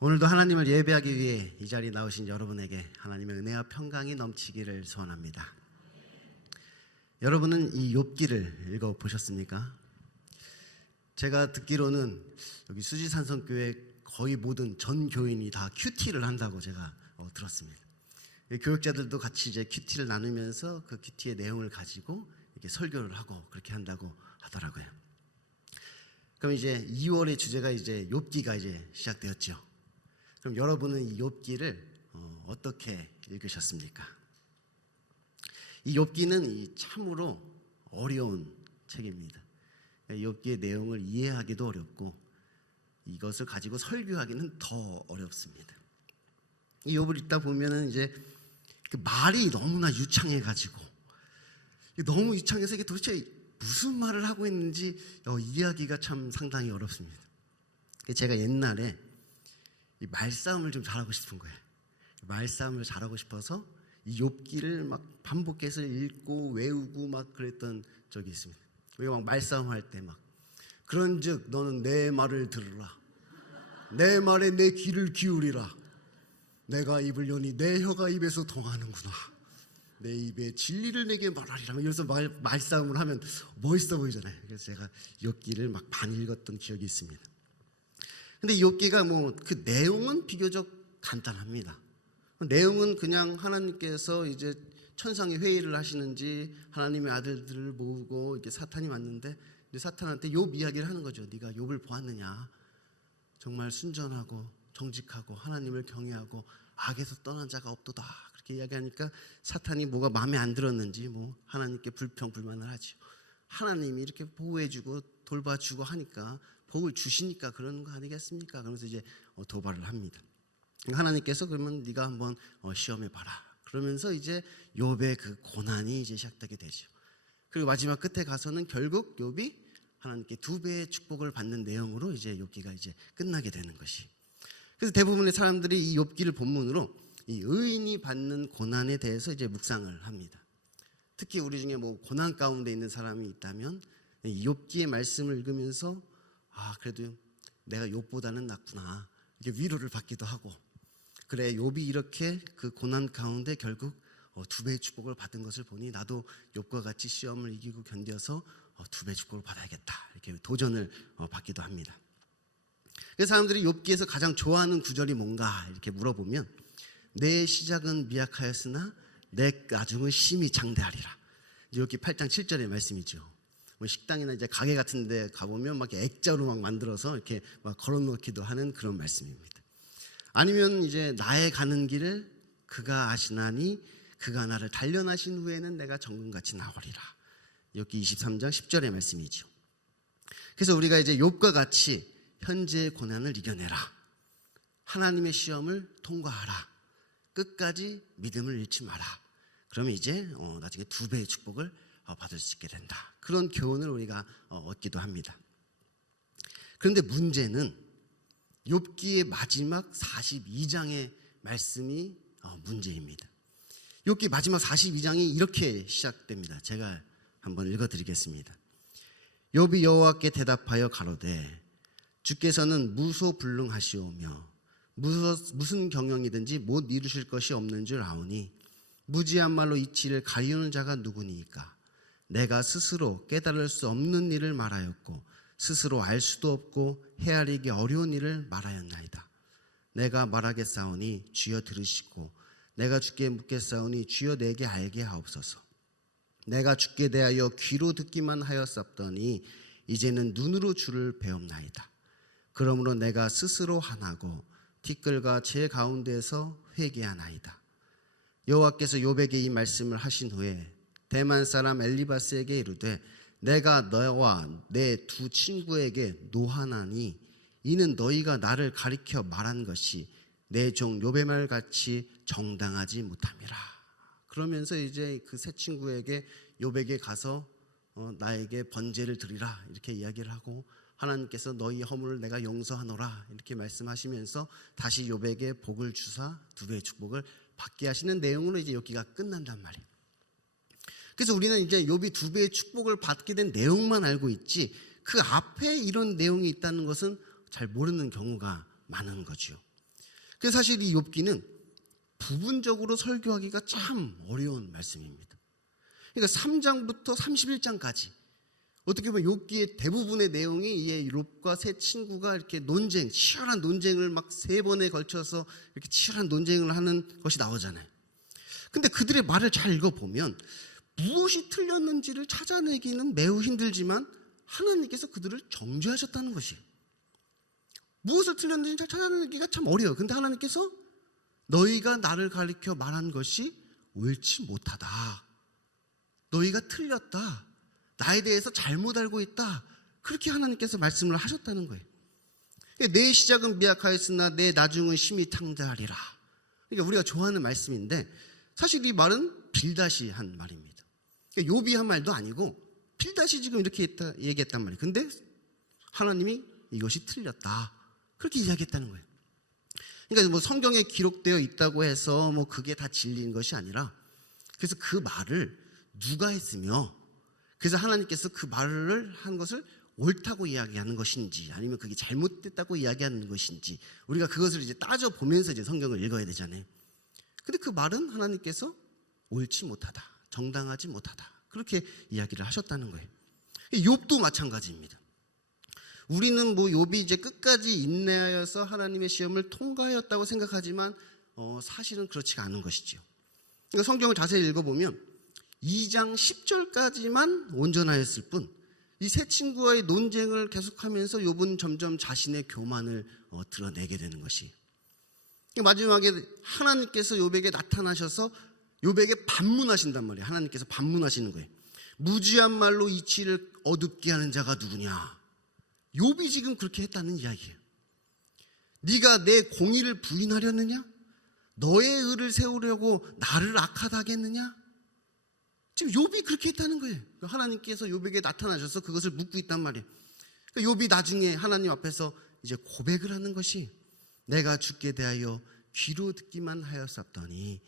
오늘도 하나님을 예배하기 위해 이 자리에 나오신 여러분에게 하나님의 은혜와 평강이 넘치기를 소원합니다. 여러분은 이 욥기를 읽어보셨습니까? 제가 듣기로는 여기 수지산성교회 거의 모든 전 교인이 다 큐티를 한다고 제가 들었습니다. 교육자들도 같이 이제 큐티를 나누면서 그 큐티의 내용을 가지고 이렇게 설교를 하고 그렇게 한다고 하더라고요. 그럼 이제 2월의 주제가 이제 욥기가 이제 시작되었죠. 그럼 여러분은 이 욥기를 어떻게 읽으셨습니까? 이 욥기는 참으로 어려운 책입니다. 욥기의 내용을 이해하기도 어렵고 이것을 가지고 설교하기는 더 어렵습니다. 이 욥을 읽다 보면은 이제 그 말이 너무나 유창해가지고 너무 유창해서 이게 도대체 무슨 말을 하고 있는지 이해하기가 참 상당히 어렵습니다. 제가 옛날에 이 말싸움을 좀 잘하고 싶은 거예요. 말싸움을 잘하고 싶어서 이 욥기를 막 반복해서 읽고 외우고 막 그랬던 적이 있습니다. 우리가 막 말싸움 할 때 막 그런즉 너는 내 말을 들으라. 내 말에 내 귀를 기울이라. 내가 입을 여니 내 혀가 입에서 통하는구나. 내 입에 진리를 내게 말하리라. 이래서 말싸움을 하면 멋있어 보이잖아요. 그래서 제가 욥기를 막 반 읽었던 기억이 있습니다. 근데 욥기가 뭐 그 내용은 비교적 간단합니다. 내용은 그냥 하나님께서 이제 천상의 회의를 하시는지 하나님의 아들들을 모으고 이렇게 사탄이 왔는데 사탄한테 욥 이야기를 하는 거죠. 네가 욥을 보았느냐? 정말 순전하고 정직하고 하나님을 경외하고 악에서 떠난 자가 없도다. 그렇게 이야기하니까 사탄이 뭐가 마음에 안 들었는지 뭐 하나님께 불평불만을 하죠. 하나님이 이렇게 보호해주고 돌봐주고 하니까 복을 주시니까 그러는 거 아니겠습니까? 그러면서 이제 도발을 합니다. 하나님께서 그러면 네가 한번 시험해 봐라. 그러면서 이제 욥의 그 고난이 이제 시작되게 되죠. 그리고 마지막 끝에 가서는 결국 욥이 하나님께 2배의 축복을 받는 내용으로 이제 욥기가 이제 끝나게 되는 것이. 그래서 대부분의 사람들이 이 욥기를 본문으로 이 의인이 받는 고난에 대해서 이제 묵상을 합니다. 특히 우리 중에 뭐 고난 가운데 있는 사람이 있다면 이 욥기의 말씀을 읽으면서 그래도 내가 욥보다는 낫구나. 이렇게 위로를 받기도 하고 그래 욥이 이렇게 그 고난 가운데 결국 2배의 축복을 받은 것을 보니 나도 욥과 같이 시험을 이기고 견뎌서 2배의 축복을 받아야겠다. 이렇게 도전을 받기도 합니다. 그래서 사람들이 욥기에서 가장 좋아하는 구절이 뭔가 이렇게 물어보면 내 시작은 미약하였으나 내 나중은 심히 장대하리라. 욥기 8장 7절의 말씀이죠. 뭐 식당이나 이제 가게 같은 데 가보면 막 액자로 막 만들어서 이렇게 막 걸어놓기도 하는 그런 말씀입니다. 아니면 이제 나의 가는 길을 그가 아시나니 그가 나를 단련하신 후에는 내가 정금같이 나오리라. 욥기 23장 10절의 말씀이죠. 그래서 우리가 이제 욥과 같이 현재의 고난을 이겨내라. 하나님의 시험을 통과하라. 끝까지 믿음을 잃지 마라. 그러면 이제 나중에 2배의 축복을 받을 수 있게 된다. 그런 교훈을 우리가 얻기도 합니다. 그런데 문제는 욥기의 마지막 42장의 말씀이 문제입니다. 욥기 마지막 42장이 이렇게 시작됩니다. 제가 한번 읽어드리겠습니다. 욥이 여호와께 대답하여 가로되 주께서는 무소불능하시오며 무슨 경영이든지 못 이루실 것이 없는 줄 아오니 무지한 말로 이치를 가리우는 자가 누구니이까. 내가 스스로 깨달을 수 없는 일을 말하였고 스스로 알 수도 없고 헤아리기 어려운 일을 말하였나이다. 내가 말하겠사오니 주여 들으시고 내가 주께 묻겠사오니 주여 내게 알게 하옵소서. 내가 주께 대하여 귀로 듣기만 하였사더니 이제는 눈으로 주를 배웁나이다. 그러므로 내가 스스로 화나고 티끌과 제 가운데에서 회개하나이다. 여호와께서 욥에게 이 말씀을 하신 후에 대만 사람 엘리바스에게 이르되 내가 너와 내 2 친구에게 노하나니 이는 너희가 나를 가리켜 말한 것이 내 종 욥의 말같이 정당하지 못함이라. 그러면서 이제 그 세 친구에게 욥에게 가서 나에게 번제를 드리라 이렇게 이야기를 하고 하나님께서 너희 허물을 내가 용서하노라 이렇게 말씀하시면서 다시 욥에게 복을 주사 2배의 축복을 받게 하시는 내용으로 이제 욥기가 끝난단 말이에요. 그래서 우리는 이제 욥이 2배의 축복을 받게 된 내용만 알고 있지 그 앞에 이런 내용이 있다는 것은 잘 모르는 경우가 많은 거죠. 그래서 사실 이 욥기는 부분적으로 설교하기가 참 어려운 말씀입니다. 그러니까 3장부터 31장까지 어떻게 보면 욥기의 대부분의 내용이 이 욥과 세 친구가 이렇게 치열한 논쟁을 막 3번에 걸쳐서 이렇게 치열한 논쟁을 하는 것이 나오잖아요. 근데 그들의 말을 잘 읽어보면 무엇이 틀렸는지를 찾아내기는 매우 힘들지만 하나님께서 그들을 정죄하셨다는 것이에요. 무엇을 틀렸는지 찾아내기가 참 어려워요. 근데 하나님께서 너희가 나를 가리켜 말한 것이 옳지 못하다. 너희가 틀렸다. 나에 대해서 잘못 알고 있다. 그렇게 하나님께서 말씀을 하셨다는 거예요. 내 시작은 미약하였으나 내 나중은 심히 탕자하리라. 그러니까 우리가 좋아하는 말씀인데 사실 이 말은 빌닷이 한 말입니다. 그러니까 욥이 한 말도 아니고 빌닷이 지금 이렇게 얘기했단 말이에요. 근데 하나님이 이것이 틀렸다. 그렇게 이야기했다는 거예요. 그러니까 뭐 성경에 기록되어 있다고 해서 뭐 그게 다 진리인 것이 아니라 그래서 그 말을 누가 했으며 그래서 하나님께서 그 말을 한 것을 옳다고 이야기하는 것인지 아니면 그게 잘못됐다고 이야기하는 것인지 우리가 그것을 이제 따져보면서 이제 성경을 읽어야 되잖아요. 근데 그 말은 하나님께서 옳지 못하다, 정당하지 못하다 그렇게 이야기를 하셨다는 거예요. 욥도 마찬가지입니다. 우리는 뭐 욥이 이제 끝까지 인내하여서 하나님의 시험을 통과하였다고 생각하지만 사실은 그렇지가 않은 것이지요. 그러니까 성경을 자세히 읽어보면 2장 10절까지만 온전하였을 뿐 이 세 친구와의 논쟁을 계속하면서 욥은 점점 자신의 교만을 드러내게 되는 것이 마지막에 하나님께서 욥에게 나타나셔서 욥에게 반문하신단 말이에요. 하나님께서 반문하시는 거예요. 무지한 말로 이치를 어둡게 하는 자가 누구냐. 욥이 지금 그렇게 했다는 이야기예요. 네가 내 공의를 부인하려느냐? 너의 의를 세우려고 나를 악하다 하겠느냐? 지금 욥이 그렇게 했다는 거예요. 하나님께서 욥에게 나타나셔서 그것을 묻고 있단 말이에요. 욥이 나중에 하나님 앞에서 이제 고백을 하는 것이 내가 주께 대하여 귀로 듣기만 하였었더니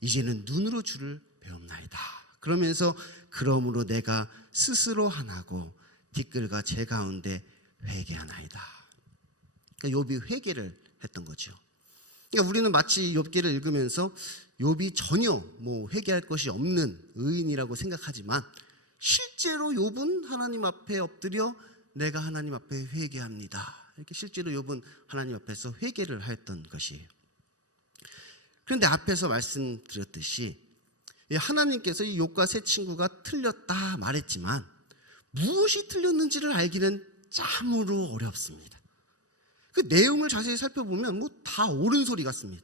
이제는 눈으로 주를 배움나이다. 그러면서 그러므로 내가 스스로 하나고 티끌과 제 가운데 회개하나이다. 그러니까 욥이 회개를 했던 거죠. 그러니까 우리는 마치 욥기를 읽으면서 욥이 전혀 뭐 회개할 것이 없는 의인이라고 생각하지만 실제로 욥은 하나님 앞에 엎드려 내가 하나님 앞에 회개합니다. 이렇게 실제로 욥은 하나님 앞에서 회개를 하였던 것이에요. 그런데 앞에서 말씀드렸듯이 하나님께서 이 욥과 세 친구가 틀렸다 말했지만 무엇이 틀렸는지를 알기는 참으로 어렵습니다. 그 내용을 자세히 살펴보면 뭐 다 옳은 소리 같습니다.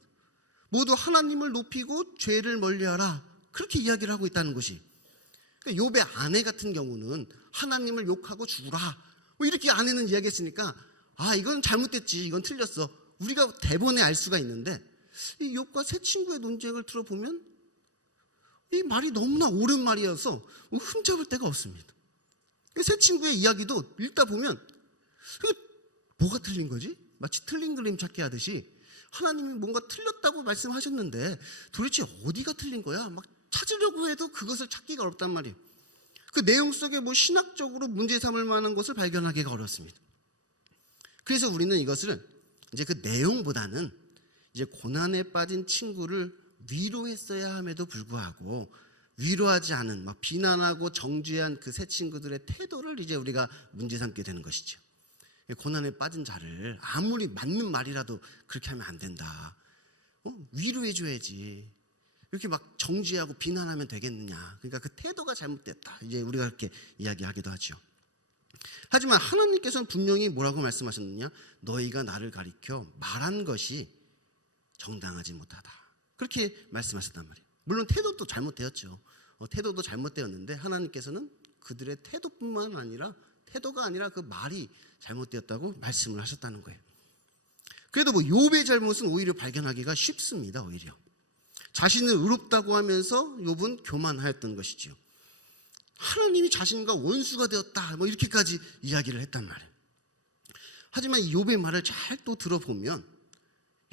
모두 하나님을 높이고 죄를 멀리하라 그렇게 이야기를 하고 있다는 것이. 그러니까 욥의 아내 같은 경우는 하나님을 욕하고 죽으라 뭐 이렇게 아내는 이야기했으니까 이건 잘못됐지, 이건 틀렸어. 우리가 대본에 알 수가 있는데 이 욥과 세 친구의 논쟁을 들어보면 이 말이 너무나 옳은 말이어서 흠잡을 데가 없습니다. 세 친구의 이야기도 읽다 보면 뭐가 틀린 거지? 마치 틀린 그림 찾기 하듯이 하나님이 뭔가 틀렸다고 말씀하셨는데 도대체 어디가 틀린 거야? 막 찾으려고 해도 그것을 찾기가 어렵단 말이에요. 그 내용 속에 뭐 신학적으로 문제 삼을 만한 것을 발견하기가 어렵습니다. 그래서 우리는 이것을 이제 그 내용보다는 이제 고난에 빠진 친구를 위로했어야 함에도 불구하고 위로하지 않은 막 비난하고 정죄한 그 세 친구들의 태도를 이제 우리가 문제 삼게 되는 것이죠. 고난에 빠진 자를 아무리 맞는 말이라도 그렇게 하면 안 된다. 위로해줘야지. 이렇게 막 정죄하고 비난하면 되겠느냐. 그러니까 그 태도가 잘못됐다. 이제 우리가 그렇게 이야기하기도 하죠. 하지만 하나님께서는 분명히 뭐라고 말씀하셨느냐? 너희가 나를 가리켜 말한 것이 정당하지 못하다. 그렇게 말씀하셨단 말이에요. 물론 태도도 잘못되었죠. 태도도 잘못되었는데 하나님께서는 그들의 태도뿐만 아니라 태도가 아니라 그 말이 잘못되었다고 말씀을 하셨다는 거예요. 그래도 뭐 욥의 잘못은 오히려 발견하기가 쉽습니다. 오히려 자신을 의롭다고 하면서 욥은 교만하였던 것이지요. 하나님이 자신과 원수가 되었다 뭐 이렇게까지 이야기를 했단 말이에요. 하지만 이 욥의 말을 잘 또 들어보면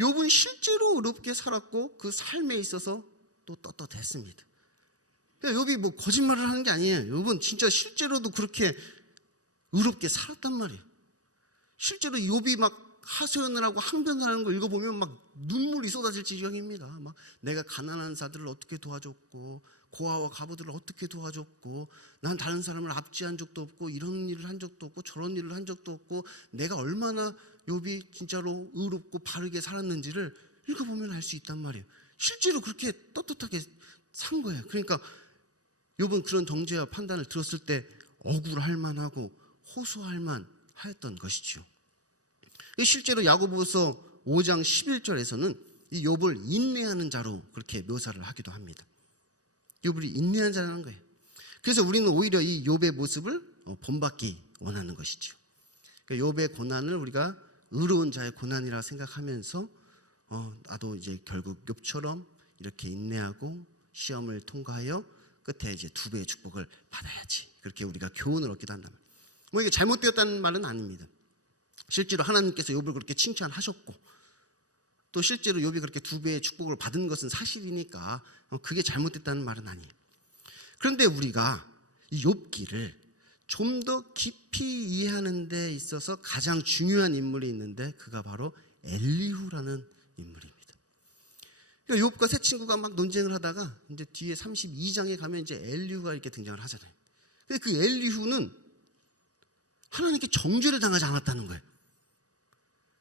욥은 실제로 의롭게 살았고 그 삶에 있어서 또 떳떳했습니다. 욥이 뭐 거짓말을 하는 게 아니에요. 욥은 진짜 실제로도 그렇게 의롭게 살았단 말이에요. 실제로 욥이 막 하소연을 하고 항변을 하는 거 읽어보면 막 눈물이 쏟아질 지경입니다. 막 내가 가난한 자들을 어떻게 도와줬고 고아와 과부들을 어떻게 도와줬고 난 다른 사람을 압제한 적도 없고 이런 일을 한 적도 없고 저런 일을 한 적도 없고 내가 얼마나 욥이 진짜로 의롭고 바르게 살았는지를 읽어보면 알 수 있단 말이에요. 실제로 그렇게 떳떳하게 산 거예요. 그러니까 욥은 그런 정죄와 판단을 들었을 때 억울할 만하고 호소할 만하였던 것이죠. 실제로 야고보서 5장 11절에서는 이 욥을 인내하는 자로 그렇게 묘사를 하기도 합니다. 욥을 인내하는 자라는 거예요. 그래서 우리는 오히려 이 욥의 모습을 본받기 원하는 것이죠. 그러니까 욥의 고난을 우리가 의로운 자의 고난이라 생각하면서 나도 이제 결국 욥처럼 이렇게 인내하고 시험을 통과하여 끝에 이제 2배의 축복을 받아야지. 그렇게 우리가 교훈을 얻기도 한다. 뭐 이게 잘못되었다는 말은 아닙니다. 실제로 하나님께서 욥을 그렇게 칭찬하셨고 또 실제로 욥이 그렇게 2배의 축복을 받은 것은 사실이니까 그게 잘못됐다는 말은 아니에요. 그런데 우리가 이 욥기를 좀 더 깊이 이해하는 데 있어서 가장 중요한 인물이 있는데 그가 바로 엘리후라는 인물입니다. 그러니까 욥과 세 친구가 막 논쟁을 하다가 이제 뒤에 32장에 가면 이제 엘리후가 이렇게 등장을 하잖아요. 근데 그 엘리후는 하나님께 정죄를 당하지 않았다는 거예요.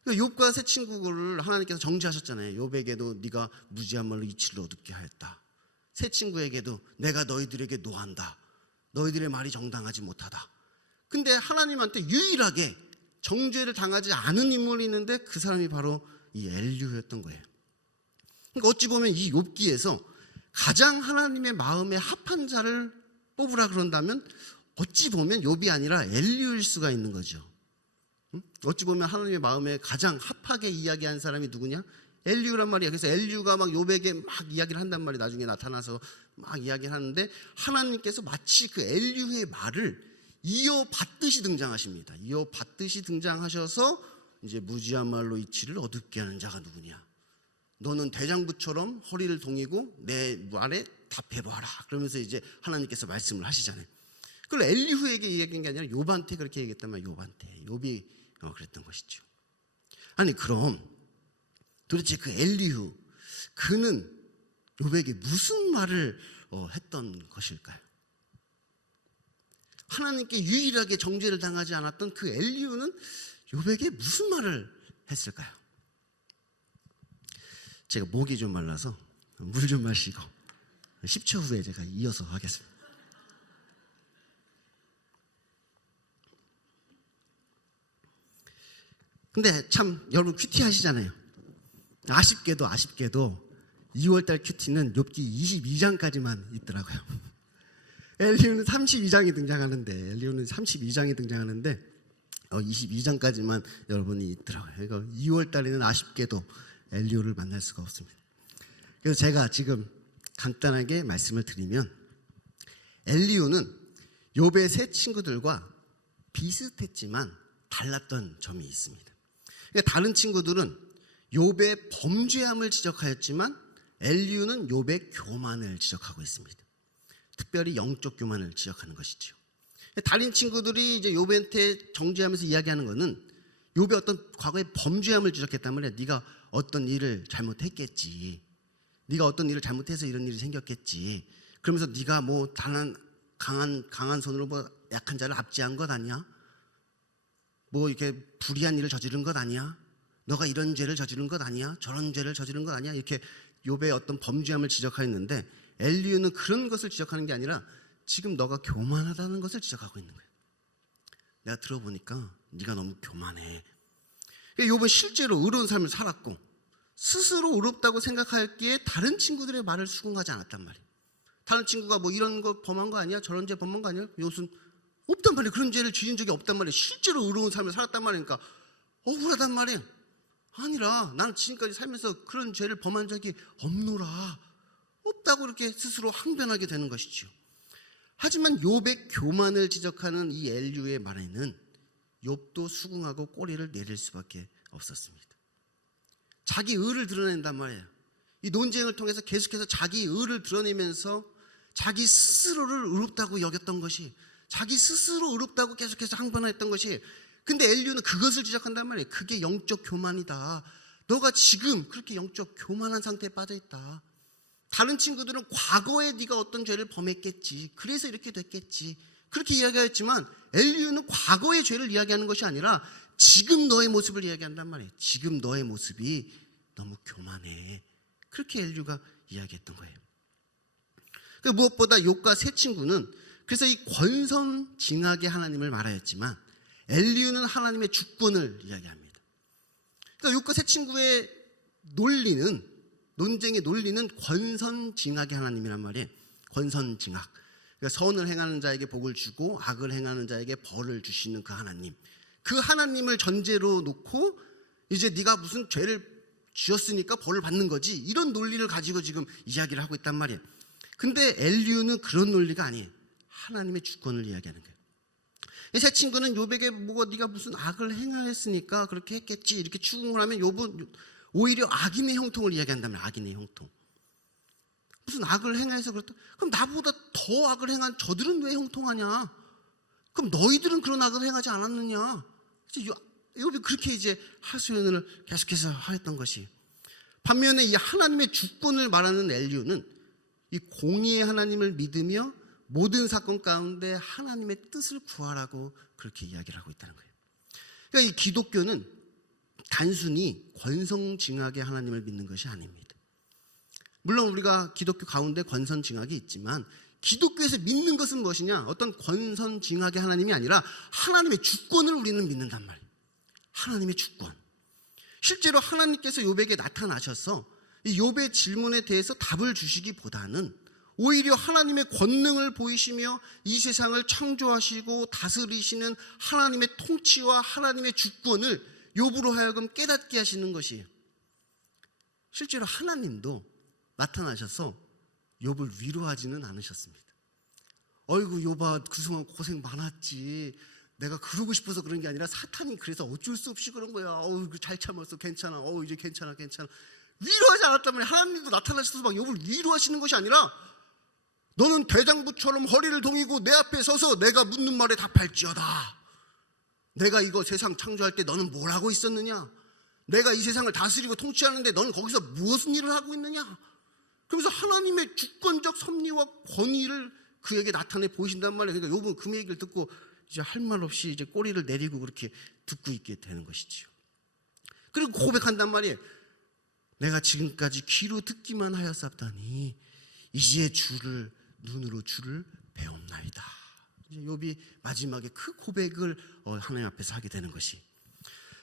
그러니까 욥과 세 친구를 하나님께서 정죄하셨잖아요. 욥에게도 네가 무지한 말로 이치를 얻게 하였다. 세 친구에게도 내가 너희들에게 노한다. 너희들의 말이 정당하지 못하다. 근데 하나님한테 유일하게 정죄를 당하지 않은 인물이 있는데 그 사람이 바로 이 엘리후였던 거예요. 그러니까 어찌 보면 이 욥기에서 가장 하나님의 마음에 합한 자를 뽑으라 그런다면 어찌 보면 욥이 아니라 엘리후일 수가 있는 거죠. 어찌 보면 하나님의 마음에 가장 합하게 이야기한 사람이 누구냐? 엘리후란 말이야. 그래서 엘리후가 막 욥에게 막 이야기를 한단 말이야. 나중에 나타나서 막 이야기를 하는데 하나님께서 마치 그 엘리후의 말을 이어받듯이 등장하십니다. 이어받듯이 등장하셔서 이제 무지한 말로 이치를 어둡게 하는 자가 누구냐? 너는 대장부처럼 허리를 동이고 내 말에 답해봐라. 그러면서 이제 하나님께서 말씀을 하시잖아요. 그걸 엘리후에게 얘기한 게 아니라 욥한테 그렇게 얘기했단 말이에요. 욥이 그랬던 것이죠. 아니 그럼 도대체 그 엘리후 그는 욥에게 무슨 말을 했던 것일까요? 하나님께 유일하게 정죄를 당하지 않았던 그 엘리후는 욥에게 무슨 말을 했을까요? 제가 목이 좀 말라서 물 좀 마시고 10초 후에 제가 이어서 하겠습니다. 근데 참 여러분 큐티 하시잖아요. 아쉽게도 2월달 큐티는 욥기 22장까지만 있더라고요. 엘리후는 32장이 등장하는데 22장까지만 여러분이 있더라고요. 그러니까 2월달에는 아쉽게도 엘리후를 만날 수가 없습니다. 그래서 제가 지금 간단하게 말씀을 드리면 엘리후는 욥의 세 친구들과 비슷했지만 달랐던 점이 있습니다. 그러니까 다른 친구들은 욥의 범죄함을 지적하였지만 엘리후는 욥의 교만을 지적하고 있습니다. 특별히 영적 교만을 지적하는 것이죠. 다른 친구들이 이제 욥한테 정죄하면서 이야기하는 것은 욥의 어떤 과거의 범죄함을 지적했단 말이야. 네가 어떤 일을 잘못했겠지. 네가 어떤 일을 잘못해서 이런 일이 생겼겠지. 그러면서 네가 뭐 다른 강한 손으로 뭐 약한 자를 압제한 것 아니야? 뭐 이렇게 불의한 일을 저지른 것 아니야? 너가 이런 죄를 저지른 것 아니야? 저런 죄를 저지른 것 아니야? 이렇게 욥의 어떤 범죄함을 지적하였는데 엘리후는 그런 것을 지적하는 게 아니라 지금 너가 교만하다는 것을 지적하고 있는 거예요. 내가 들어보니까 네가 너무 교만해. 욥은 실제로 의로운 삶을 살았고 스스로 의롭다고 생각하였기에 다른 친구들의 말을 수긍하지 않았단 말이에요. 다른 친구가 뭐 이런 거 범한 거 아니야? 저런 죄 범한 거 아니야? 욥은 없단 말이에요. 그런 죄를 지은 적이 없단 말이에요. 실제로 의로운 삶을 살았단 말이니까 억울하단 말이에요. 아니라 나는 지금까지 살면서 그런 죄를 범한 적이 없노라. 없다고 이렇게 스스로 항변하게 되는 것이죠. 하지만 욥의 교만을 지적하는 이 엘리후의 말에는 욥도 수긍하고 꼬리를 내릴 수밖에 없었습니다. 자기 의를 드러낸단 말이에요. 이 논쟁을 통해서 계속해서 자기 의를 드러내면서 자기 스스로를 의롭다고 여겼던 것이, 자기 스스로 의롭다고 계속해서 항변했던 것이 근데 엘리야는 그것을 지적한단 말이에요. 그게 영적 교만이다. 너가 지금 그렇게 영적 교만한 상태에 빠져 있다. 다른 친구들은 과거에 네가 어떤 죄를 범했겠지, 그래서 이렇게 됐겠지, 그렇게 이야기했지만 엘리야는 과거의 죄를 이야기하는 것이 아니라 지금 너의 모습을 이야기한단 말이에요. 지금 너의 모습이 너무 교만해. 그렇게 엘리야가 이야기했던 거예요. 무엇보다 욥과 세 친구는 그래서 이 권선징악의 하나님을 말하였지만 엘리야는 하나님의 주권을 이야기합니다. 그러니까 욥과 세 친구의 논쟁의 논리는 권선징악의 하나님이란 말이에요. 권선징악. 그러니까 선을 행하는 자에게 복을 주고 악을 행하는 자에게 벌을 주시는 그 하나님. 그 하나님을 전제로 놓고 이제 네가 무슨 죄를 지었으니까 벌을 받는 거지, 이런 논리를 가지고 지금 이야기를 하고 있단 말이에요. 근데 엘리야는 그런 논리가 아니에요. 하나님의 주권을 이야기하는 거예요. 세 친구는 욥에게 네가 무슨 악을 행하였으니까 그렇게 했겠지, 이렇게 추궁을 하면 욥은 오히려 악인의 형통을 이야기한다면, 악인의 형통. 무슨 악을 행해서 그렇다. 그럼 나보다 더 악을 행한 저들은 왜 형통하냐? 그럼 너희들은 그런 악을 행하지 않았느냐? 욥이 그렇게 이제 하소연을 계속해서 하였던 것이. 반면에 이 하나님의 주권을 말하는 엘리야는 이 공의의 하나님을 믿으며 모든 사건 가운데 하나님의 뜻을 구하라고 그렇게 이야기를 하고 있다는 거예요. 그러니까 이 기독교는 단순히 권선징악의 하나님을 믿는 것이 아닙니다. 물론 우리가 기독교 가운데 권선징악이 있지만 기독교에서 믿는 것은 무엇이냐? 어떤 권선징악의 하나님이 아니라 하나님의 주권을 우리는 믿는단 말이에요. 하나님의 주권. 실제로 하나님께서 욥에게 나타나셔서 이 욥의 질문에 대해서 답을 주시기보다는 오히려 하나님의 권능을 보이시며 이 세상을 창조하시고 다스리시는 하나님의 통치와 하나님의 주권을 욥으로 하여금 깨닫게 하시는 것이에요. 실제로 하나님도 나타나셔서 욥을 위로하지는 않으셨습니다. 어이구 욥아, 그동안 고생 많았지. 내가 그러고 싶어서 그런 게 아니라 사탄이 그래서 어쩔 수 없이 그런 거야. 잘 참았어. 괜찮아. 이제 괜찮아. 위로하지 않았다면 하나님도 나타나셔서 막 욥을 위로하시는 것이 아니라 너는 대장부처럼 허리를 동이고 내 앞에 서서 내가 묻는 말에 답할지어다. 내가 이거 세상 창조할 때 너는 뭘 하고 있었느냐? 내가 이 세상을 다스리고 통치하는데 너는 거기서 무슨 일을 하고 있느냐? 그러면서 하나님의 주권적 섭리와 권위를 그에게 나타내 보이신단 말이에요. 그러니까 욥은 그 얘기를 듣고 이제 할 말 없이 이제 꼬리를 내리고 그렇게 듣고 있게 되는 것이지요. 그리고 고백한단 말이에요. 내가 지금까지 귀로 듣기만 하였사오니 이제 눈으로 주를 배움나이다. 욥이 마지막에 그 고백을 하나님 앞에서 하게 되는 것이.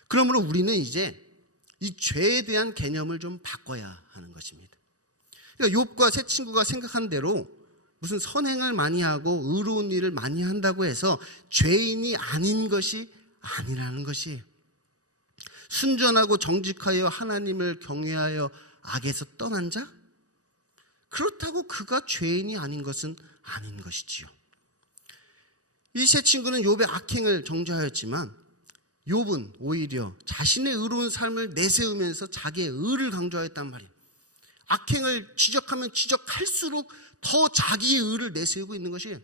그러므로 우리는 이제 이 죄에 대한 개념을 좀 바꿔야 하는 것입니다. 그러니까 욥과 세 친구가 생각한 대로 무슨 선행을 많이 하고 의로운 일을 많이 한다고 해서 죄인이 아닌 것이 아니라는 것이에요. 순전하고 정직하여 하나님을 경외하여 악에서 떠난 자? 그렇다고 그가 죄인이 아닌 것은 아닌 것이지요. 이 세 친구는 욥의 악행을 정죄하였지만 욥은 오히려 자신의 의로운 삶을 내세우면서 자기의 의를 강조하였단 말이에요. 악행을 지적하면 지적할수록 더 자기의 의를 내세우고 있는 것이,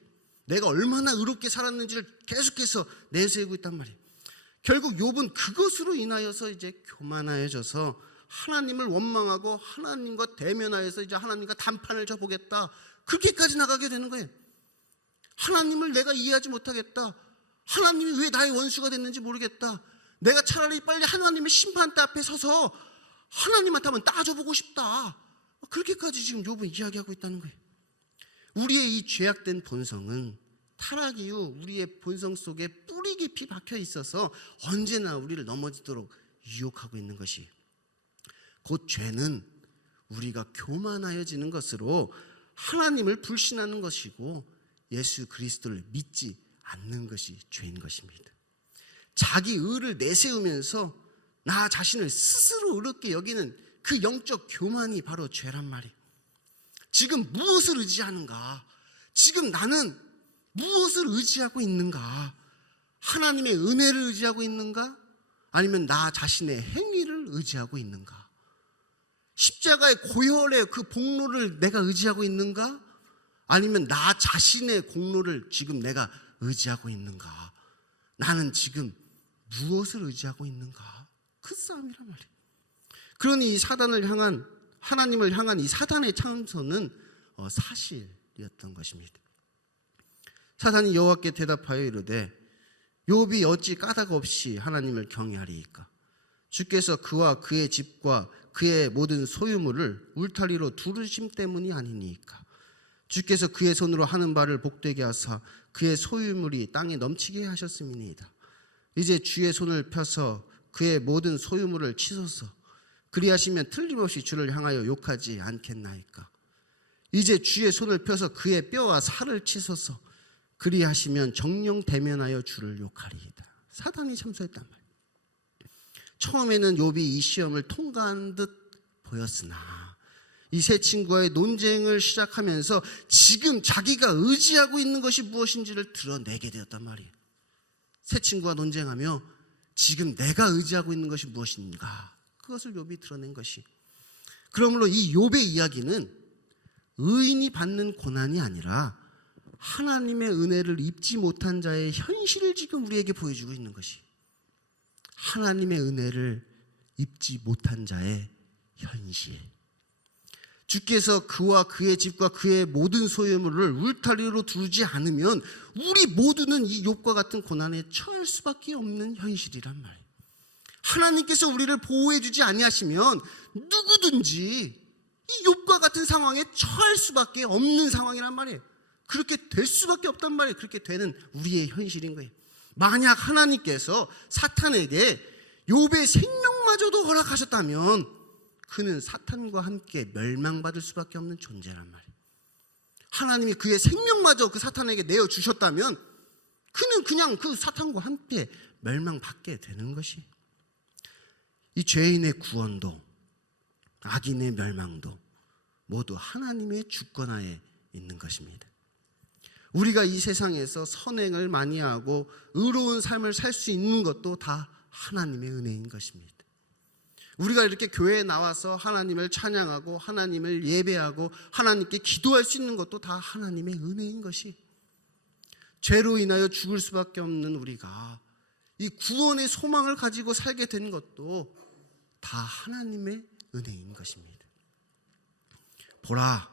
내가 얼마나 의롭게 살았는지를 계속해서 내세우고 있단 말이에요. 결국 욥은 그것으로 인하여서 이제 교만하여져서 하나님을 원망하고 하나님과 대면하여서 이제 하나님과 단판을 쳐보겠다, 그렇게까지 나가게 되는 거예요. 하나님을 내가 이해하지 못하겠다. 하나님이 왜 나의 원수가 됐는지 모르겠다. 내가 차라리 빨리 하나님의 심판대 앞에 서서 하나님한테 한번 따져보고 싶다. 그렇게까지 지금 욥은 이야기하고 있다는 거예요. 우리의 이 죄악된 본성은 타락 이후 우리의 본성 속에 뿌리 깊이 박혀 있어서 언제나 우리를 넘어지도록 유혹하고 있는 것이, 곧 죄는 우리가 교만하여지는 것으로 하나님을 불신하는 것이고 예수 그리스도를 믿지 않는 것이 죄인 것입니다. 자기 의를 내세우면서 나 자신을 스스로 의롭게 여기는 그 영적 교만이 바로 죄란 말이에요. 지금 무엇을 의지하는가? 지금 나는 무엇을 의지하고 있는가? 하나님의 은혜를 의지하고 있는가? 아니면 나 자신의 행위를 의지하고 있는가? 십자가의 고혈의 그 복로를 내가 의지하고 있는가? 아니면 나 자신의 공로를 지금 내가 의지하고 있는가? 나는 지금 무엇을 의지하고 있는가? 그 싸움이란 말이에요. 그러니 하나님을 향한 이 사단의 참선은 사실이었던 것입니다. 사단이 여호와께 대답하여 이르되 욥이 어찌 까닭 없이 하나님을 경외하리이까? 주께서 그와 그의 집과 그의 모든 소유물을 울타리로 두르심 때문이 아니니까. 주께서 그의 손으로 하는 바를 복되게 하사 그의 소유물이 땅에 넘치게 하셨음이니이다. 이제 주의 손을 펴서 그의 모든 소유물을 치소서. 그리하시면 틀림없이 주를 향하여 욕하지 않겠나이까? 이제 주의 손을 펴서 그의 뼈와 살을 치소서. 그리하시면 정령 대면하여 주를 욕하리이다. 사단이 참소했단 말이에요. 처음에는 욥이 이 시험을 통과한 듯 보였으나 이 세 친구와의 논쟁을 시작하면서 지금 자기가 의지하고 있는 것이 무엇인지를 드러내게 되었단 말이에요. 세 친구와 논쟁하며 지금 내가 의지하고 있는 것이 무엇인가, 그것을 욥이 드러낸 것이. 그러므로 이 욥의 이야기는 의인이 받는 고난이 아니라 하나님의 은혜를 입지 못한 자의 현실을 지금 우리에게 보여주고 있는 것이, 하나님의 은혜를 입지 못한 자의 현실. 주께서 그와 그의 집과 그의 모든 소유물을 울타리로 두지 않으면 우리 모두는 이 욥과 같은 고난에 처할 수밖에 없는 현실이란 말이에요. 하나님께서 우리를 보호해 주지 아니하시면 누구든지 이 욥과 같은 상황에 처할 수밖에 없는 상황이란 말이에요. 그렇게 될 수밖에 없단 말이에요. 그렇게 되는 우리의 현실인 거예요. 만약 하나님께서 사탄에게 욥의 생명마저도 허락하셨다면 그는 사탄과 함께 멸망받을 수밖에 없는 존재란 말이에요. 하나님이 그의 생명마저 그 사탄에게 내어주셨다면 그는 그냥 그 사탄과 함께 멸망받게 되는 것이, 이 죄인의 구원도 악인의 멸망도 모두 하나님의 주권하에 있는 것입니다. 우리가 이 세상에서 선행을 많이 하고 의로운 삶을 살 수 있는 것도 다 하나님의 은혜인 것입니다. 우리가 이렇게 교회에 나와서 하나님을 찬양하고 하나님을 예배하고 하나님께 기도할 수 있는 것도 다 하나님의 은혜인 것이, 죄로 인하여 죽을 수밖에 없는 우리가 이 구원의 소망을 가지고 살게 된 것도 다 하나님의 은혜인 것입니다. 보라,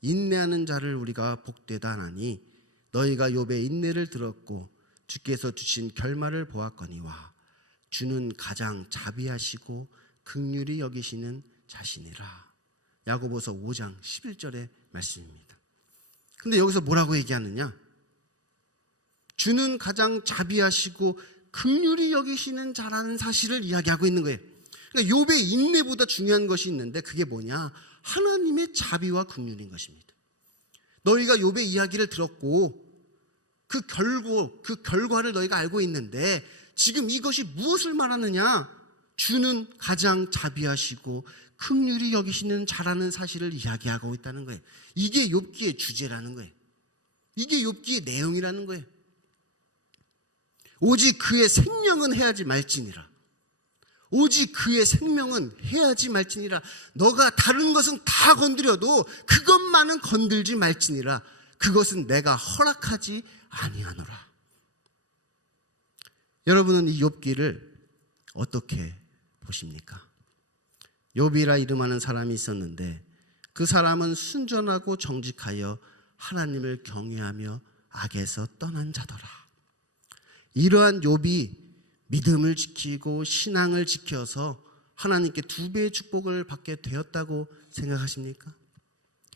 인내하는 자를 우리가 복되다 하나니 너희가 욥의 인내를 들었고 주께서 주신 결말을 보았거니와 주는 가장 자비하시고 긍휼히 여기시는 자신이라. 야고보서 5장 11절의 말씀입니다. 근데 여기서 뭐라고 얘기하느냐? 주는 가장 자비하시고 긍휼히 여기시는 자라는 사실을 이야기하고 있는 거예요. 그러니까 욥의 인내보다 중요한 것이 있는데 그게 뭐냐? 하나님의 자비와 긍휼인 것입니다. 너희가 욥의 이야기를 들었고 그 결과를 너희가 알고 있는데 지금 이것이 무엇을 말하느냐? 주는 가장 자비하시고 긍휼히 여기시는 자라는 사실을 이야기하고 있다는 거예요. 이게 욥기의 주제라는 거예요. 이게 욥기의 내용이라는 거예요. 오직 그의 생명은 해야지 말지니라. 오직 그의 생명은 해야지 말지니라. 너가 다른 것은 다 건드려도 그것만은 건들지 말지니라. 그것은 내가 허락하지 아니하노라. 여러분은 이 욥기를 어떻게 보십니까? 욥이라 이름하는 사람이 있었는데 그 사람은 순전하고 정직하여 하나님을 경외하며 악에서 떠난 자더라. 이러한 욥이 믿음을 지키고 신앙을 지켜서 하나님께 2배의 축복을 받게 되었다고 생각하십니까?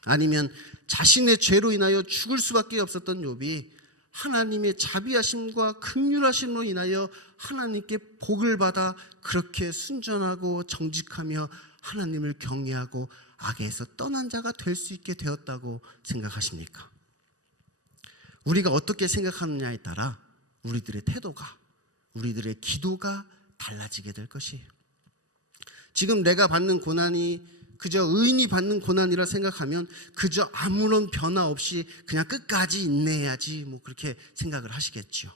아니면 자신의 죄로 인하여 죽을 수밖에 없었던 욥이 하나님의 자비하심과 긍휼하심으로 인하여 하나님께 복을 받아 그렇게 순전하고 정직하며 하나님을 경외하고 악에서 떠난 자가 될 수 있게 되었다고 생각하십니까? 우리가 어떻게 생각하느냐에 따라 우리들의 태도가, 우리들의 기도가 달라지게 될 것이에요. 지금 내가 받는 고난이 그저 의인이 받는 고난이라 생각하면 그저 아무런 변화 없이 그냥 끝까지 인내해야지 그렇게 생각을 하시겠죠.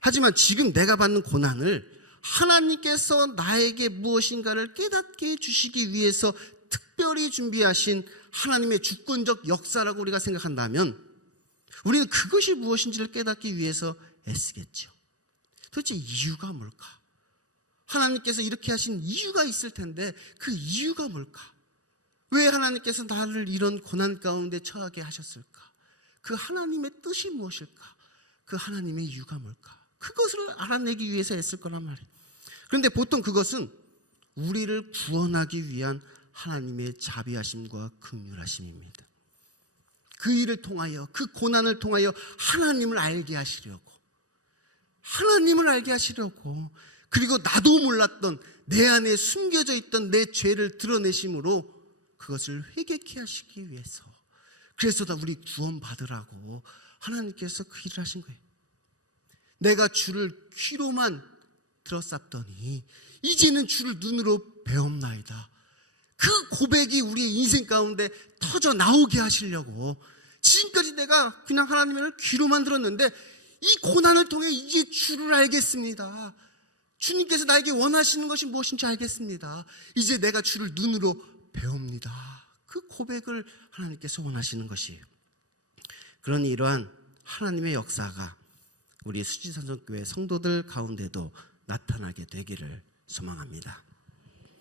하지만 지금 내가 받는 고난을 하나님께서 나에게 무엇인가를 깨닫게 해주시기 위해서 특별히 준비하신 하나님의 주권적 역사라고 우리가 생각한다면 우리는 그것이 무엇인지를 깨닫기 위해서 애쓰겠죠. 도대체 이유가 뭘까? 하나님께서 이렇게 하신 이유가 있을 텐데 그 이유가 뭘까? 왜 하나님께서 나를 이런 고난 가운데 처하게 하셨을까? 그 하나님의 뜻이 무엇일까? 그 하나님의 이유가 뭘까? 그것을 알아내기 위해서 했을 거란 말이에요. 그런데 보통 그것은 우리를 구원하기 위한 하나님의 자비하심과 긍휼하심입니다. 그 일을 통하여, 그 고난을 통하여 하나님을 알게 하시려고, 그리고 나도 몰랐던 내 안에 숨겨져 있던 내 죄를 드러내심으로 그것을 회개케 하시기 위해서, 그래서 다 우리 구원 받으라고 하나님께서 그 일을 하신 거예요. 내가 주를 귀로만 들었었더니 이제는 주를 눈으로 배움나이다. 그 고백이 우리의 인생 가운데 터져 나오게 하시려고, 지금까지 내가 그냥 하나님을 귀로만 들었는데 이 고난을 통해 이제 주를 알겠습니다. 주님께서 나에게 원하시는 것이 무엇인지 알겠습니다. 이제 내가 주를 눈으로 배웁니다. 그 고백을 하나님께서 원하시는 것이에요. 그러니 이러한 하나님의 역사가 우리 수지산성교회 성도들 가운데도 나타나게 되기를 소망합니다.